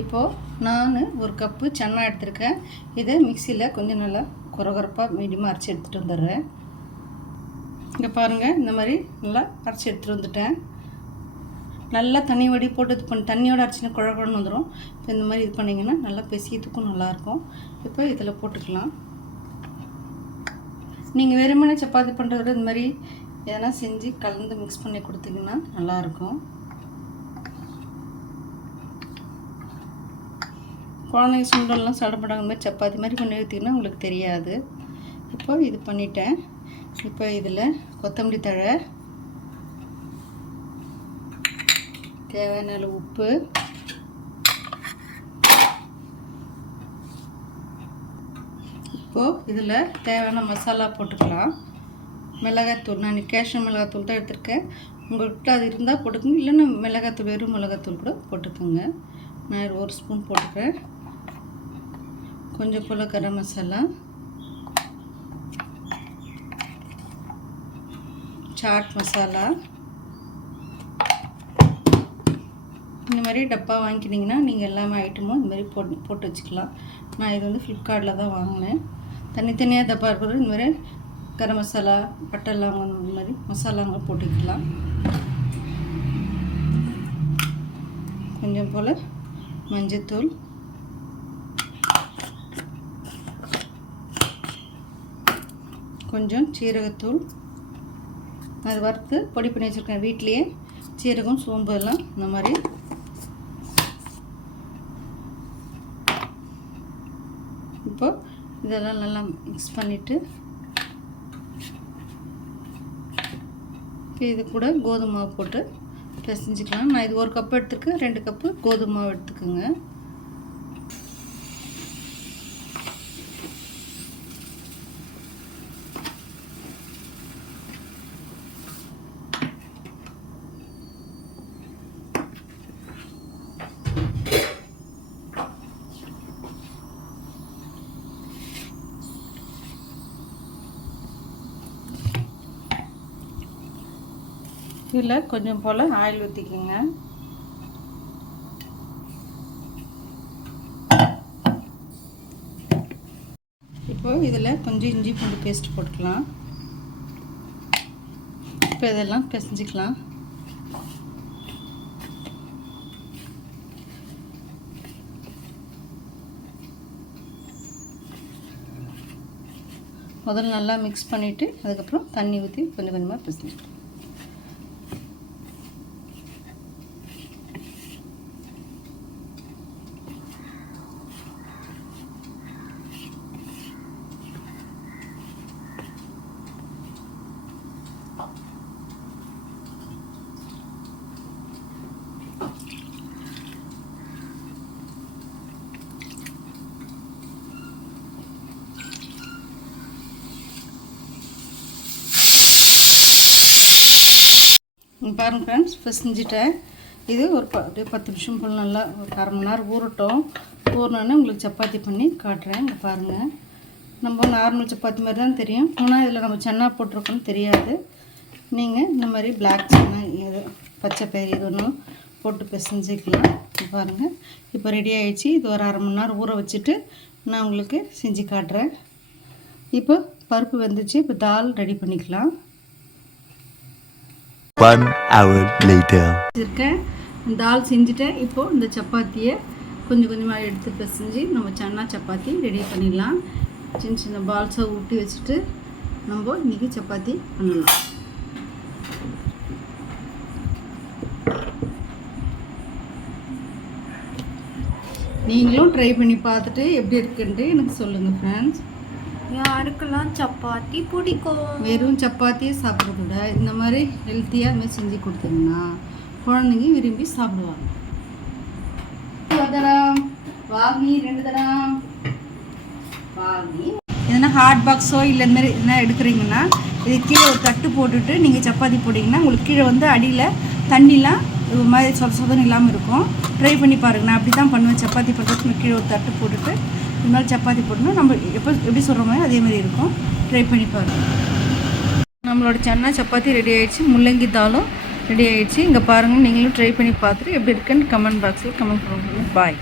இப்போது நான் ஒரு கப்பு சன்னா எடுத்துருக்கேன். இதை மிக்சியில் கொஞ்சம் நல்லா குறகுறப்பாக மீடியமாக அரைச்சி எடுத்துகிட்டு வந்துடுறேன். இங்கே பாருங்கள், இந்த மாதிரி நல்லா அரைச்சி எடுத்துகிட்டு வந்துட்டேன். நல்லா தண்ணி வடி போட்டு இது பண்ணி தண்ணியோடு அரைச்சினா குழகுழன்னு வந்துடும். இப்போ இந்த மாதிரி இது பண்ணிங்கன்னா நல்லா பெசியத்துக்கும் நல்லாயிருக்கும். இப்போ இதில் போட்டுக்கலாம். நீங்கள் வெறுமனே சப்பாத்தி பண்ணுறத இந்த மாதிரி எதனா செஞ்சு கலந்து மிக்ஸ் பண்ணி கொடுத்தீங்கன்னா நல்லாயிருக்கும். குழந்தைங்க சுண்டல்லாம் சாப்பிட மாதிரி சப்பாத்தி மாதிரி பண்ணி ஊற்றிங்கன்னா உங்களுக்கு தெரியாது. இப்போ இது பண்ணிட்டேன். இப்போ இதில் கொத்தமல்லி தழை, தேவையான அளவு உப்பு, இப்போது இதில் தேவையான மசாலா போட்டுக்கலாம். மிளகாத்தூள், நான் காஷ்மீர் மிளகாத்தூள் தான் எடுத்திருக்கேன். உங்கள்கிட்ட அது இருந்தால் போட்டுக்கோங்க, இல்லைன்னா மிளகாத்தூள் வெறும் மிளகாத்தூள் கூட போட்டுக்கோங்க. நான் 1 ஸ்பூன் போட்டுக்கிறேன். கொஞ்சம் போல் கரம் மசாலா, சாட் மசாலா. இந்த மாதிரி டப்பா வாங்கிக்கிட்டிங்கன்னா நீங்கள் எல்லாமே ஐட்டமும் இந்த மாதிரி போட்டு வச்சுக்கலாம். நான் இது வந்து ஃப்ளிப்கார்ட்டில் தான் வாங்கினேன். தனித்தனியாக டப்பா இருக்கிறது இந்த மாதிரி கரம் மசாலா, பட்டை லவங்கம், இந்த மாதிரி மசாலாங்க போட்டுக்கலாம். கொஞ்சம் போல் மஞ்சத்தூள், கொஞ்சம் சீரகத்தூள். அது வறுத்து பொடி பண்ணி வச்சுருக்கேன் வீட்லேயே. சீரகம், சோம்பு எல்லாம் இந்த மாதிரி. இப்போ இதெல்லாம் நல்லா மிக்ஸ் பண்ணிவிட்டு இது கூட கோதுமை மாவு போட்டு பிசைஞ்சிக்கலாம். நான் இது 1 கப்பு எடுத்துருக்கேன். 2 கப்பு கோதுமை மாவு எடுத்துக்கோங்க. இதில் கொஞ்சம் போல் ஆயில் ஊற்றிக்கோங்க. இப்போது இதில் கொஞ்சம் இஞ்சி பூண்டு பேஸ்ட் போட்டுக்கலாம். இப்போ இதெல்லாம் பிசைஞ்சிக்கலாம். முதல்ல நல்லா மிக்ஸ் பண்ணிவிட்டு அதுக்கப்புறம் தண்ணி ஊற்றி கொஞ்சம் கொஞ்சமாக பிசைஞ்சிக்கலாம். பாருங்கள் ஃப்ரெண்ட்ஸ், பிசைஞ்சிட்டேன். இது ஒரு 10 நிமிஷம் போல் நல்லா ஒரு 1/2 மணி நேரம் ஊறட்டும். ஊறினோன்னே உங்களுக்கு சப்பாத்தி பண்ணி காட்டுறேன். இங்கே பாருங்கள், நம்ம நார்மல் சப்பாத்தி மாதிரி தான் தெரியும். ஆனால் இதில் நம்ம சன்னா போட்டிருக்கோன்னு தெரியாது. நீங்கள் இந்த மாதிரி பிளாக் சன்னா, இது பச்சை பயிறு, இது ஒன்றும் போட்டு பிசைஞ்சிக்கலாம். பாருங்கள், இப்போ ரெடி ஆகிடுச்சு. இது ஒரு 1/2 மணி நேரம் ஊற வச்சுட்டு நான் உங்களுக்கு செஞ்சு காட்டுறேன். இப்போ பருப்பு வெந்துச்சு. இப்போ தால் ரெடி பண்ணிக்கலாம். 1 hour later. தால் செஞ்சுட்டேன். இப்போது இந்த சப்பாத்தியை கொஞ்சம் கொஞ்சமாக எடுத்து பிசைஞ்சு நம்ம சன்னா சப்பாத்தி ரெடி பண்ணிடலாம். சின்ன சின்ன பால்ஸாக ஊட்டி வச்சுட்டு நம்ம இன்றைக்கி சப்பாத்தி பண்ணலாம். நீங்களும் ட்ரை பண்ணி பார்த்துட்டு எப்படி இருக்குன்ட்டு எனக்கு சொல்லுங்கள் ஃப்ரெண்ட்ஸ். யாருக்கெல்லாம் சப்பாத்தி பிடிக்கும்? வெறும் சப்பாத்தியே சாப்பிட்றத விட இந்த மாதிரி ஹெல்த்தியாக மாதிரி செஞ்சு கொடுத்தீங்கன்னா குழந்தைங்க விரும்பி சாப்பிடுவாங்க. வாங்கி 2 தரம் வாங்கி எதனா ஹாட் பாக்ஸோ இல்லை இந்த மாதிரி எதனா எடுக்கிறீங்கன்னா இது கீழே ஒரு தட்டு போட்டுட்டு நீங்கள் சப்பாத்தி போட்டிங்கன்னா உங்களுக்கு கீழே வந்து அடியில் தண்ணிலாம் இது மாதிரி சொதன்னு இல்லாமல் இருக்கும். ட்ரை பண்ணி பாருங்கள். நான் அப்படி தான் பண்ணுவேன். சப்பாத்தி பண்ணுறதுக்கு கீழே ஒரு தட்டு போட்டுட்டு இது மாதிரி சப்பாத்தி போட்டோம்னா நம்ம எப்படி சொல்கிறோமோ அதேமாதிரி இருக்கும். ட்ரை பண்ணி பாருங்கள். நம்மளோட சன்னா சப்பாத்தி ரெடி ஆகிடுச்சு. முள்ளங்கி தாலும் ரெடி ஆகிடுச்சு. இங்கே பாருங்கள், நீங்களும் ட்ரை பண்ணி பார்த்துட்டு எப்படி இருக்குன்னு கமெண்ட் பாக்ஸில் கமெண்ட் பண்ணுங்கள். பாய்.